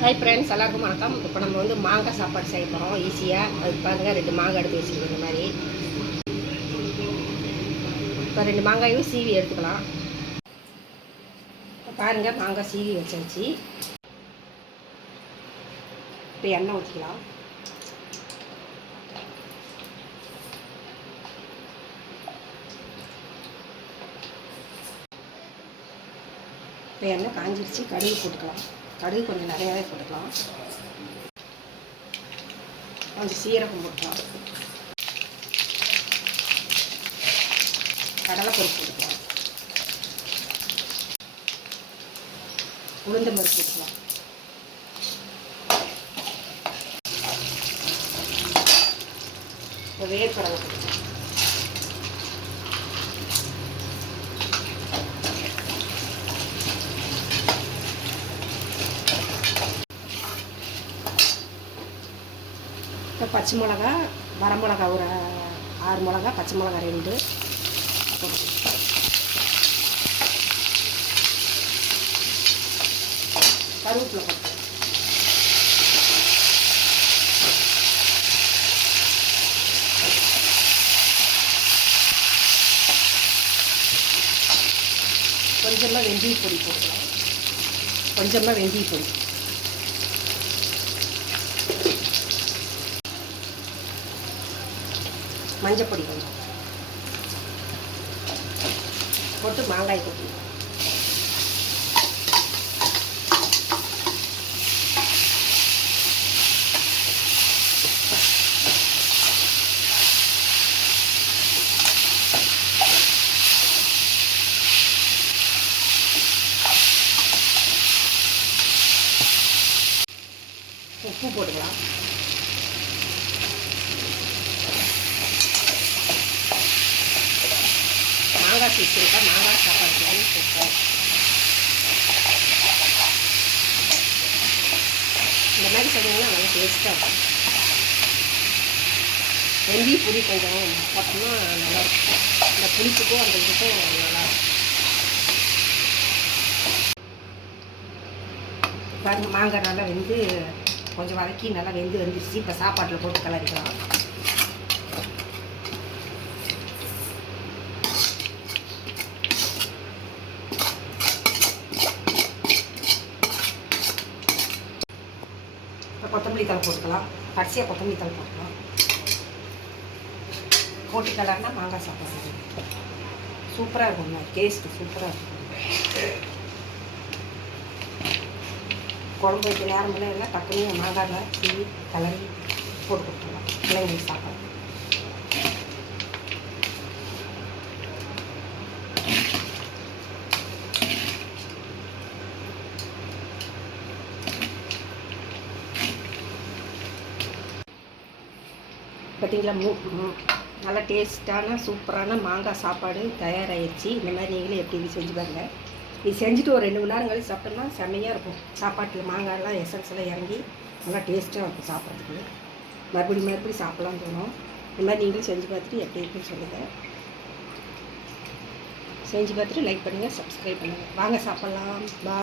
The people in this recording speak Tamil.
ஹாய் ஃப்ரெண்ட்ஸ் எல்லாருக்கும் வணக்கம். இப்போ நம்ம வந்து மாங்காய் சாப்பாடு செய்ய போகிறோம் ஈஸியாக அதுக்கு பாருங்கள் ரெண்டு மாங்காய் எடுத்து வச்சுருக்கோம் இந்த மாதிரி. இப்போ ரெண்டு மாங்காயும் சீவி எடுத்துக்கலாம். பாருங்கள் மாங்காய் சீவி வச்சாச்சு. இப்போ எண்ணெய் ஊற்றிக்கலாம் இப்போ எண்ணெய் காஞ்சிருச்சு கடுகு போட்டுக்கலாம். கடுகு கொஞ்சம் நிறையாவே போட்டுக்கலாம். கொஞ்சம் சீரகம் போட்டுக்கலாம். கடலைப்பருப்பு போட்டுக்கலாம். உளுந்த பருப்பு போட்டுக்கலாம். இப்போ வேர்க்கடலை போட்டுக்கலாம். இப்போ பச்சை மிளகா வரமிளகா ஒரு ஆறு மிளகா பச்சை மிளகா ரெண்டு போட்டுக்கலாம். கருவேப்பிலை போட்டுக்கலாம். கொஞ்சமாக வெந்தய பொடி போடலாம் கொஞ்சமாக வெந்தய பொடி மஞ்சப்பொடி கொஞ்சம். போட்டு மாங்காய் கொட்டி உப்பு போடுவோம் மாங்காய் பீஸ் மாங்காய் சாப்பாடு போட்டேன் இந்த மாதிரி செஞ்சீங்கன்னா நல்லா டேஸ்ட்டாக இருக்கும். வெந்தய புளி கொஞ்சம் போட்டோம்னா நல்லாயிருக்கும் இந்த புளிப்புக்கும் அந்த இதுக்கும் நல்லாயிருக்கும் பாருங்கள் மாங்காய் நல்லா வெந்து கொஞ்சம் வதக்கி நல்லா வெந்து வந்துருச்சு. இப்போ சாப்பாட்டில் போட்டு கலரிக்கலாம் இப்போ கொத்தமல்லி தலை போட்டுக்கலாம். கடைசியாக கொத்தமல்லி தலை போட்டுக்கலாம். போட்டு கலர்னா மாங்காய் சாப்பாடு சூப்பராக இருக்கும் டேஸ்ட்டு சூப்பராக இருக்கும். குழம்பு வைக்க நேரம் இல்லை எல்லாம் டக்குனு மாங்காய் சீவி கலரி போட்டு கொடுத்துடலாம். பிள்ளைங்களுக்கு சாப்பாடு. பார்த்தீங்களா மூ நல்லா டேஸ்ட்டான சூப்பரான மாங்காய் சாப்பாடு தயாராகிடுச்சு இந்த மாதிரி நீங்களும் எப்படி இது செஞ்சு பாருங்க. இது செஞ்சுட்டு ஒரு ரெண்டு மணி நேரம் கழிச்சு சாப்பிட்டோம்னா செம்மையாக இருக்கும். சாப்பாட்டில் மாங்காயெல்லாம் எசன்ஸ் எல்லாம் இறங்கி நல்லா டேஸ்ட்டாக இருக்கும் சாப்பிட்றதுக்கு. மறுபடியும் மறுபடியும் சாப்பிட்லான்னு தோணும். இந்த மாதிரி நீங்களும் செஞ்சு பார்த்துட்டு எப்படி இருக்குன்னு சொல்லுங்கள் செஞ்சு பார்த்துட்டு லைக் பண்ணுங்கள் சப்ஸ்கிரைப் பண்ணுங்கள் வாங்க சாப்பிட்லாம். பா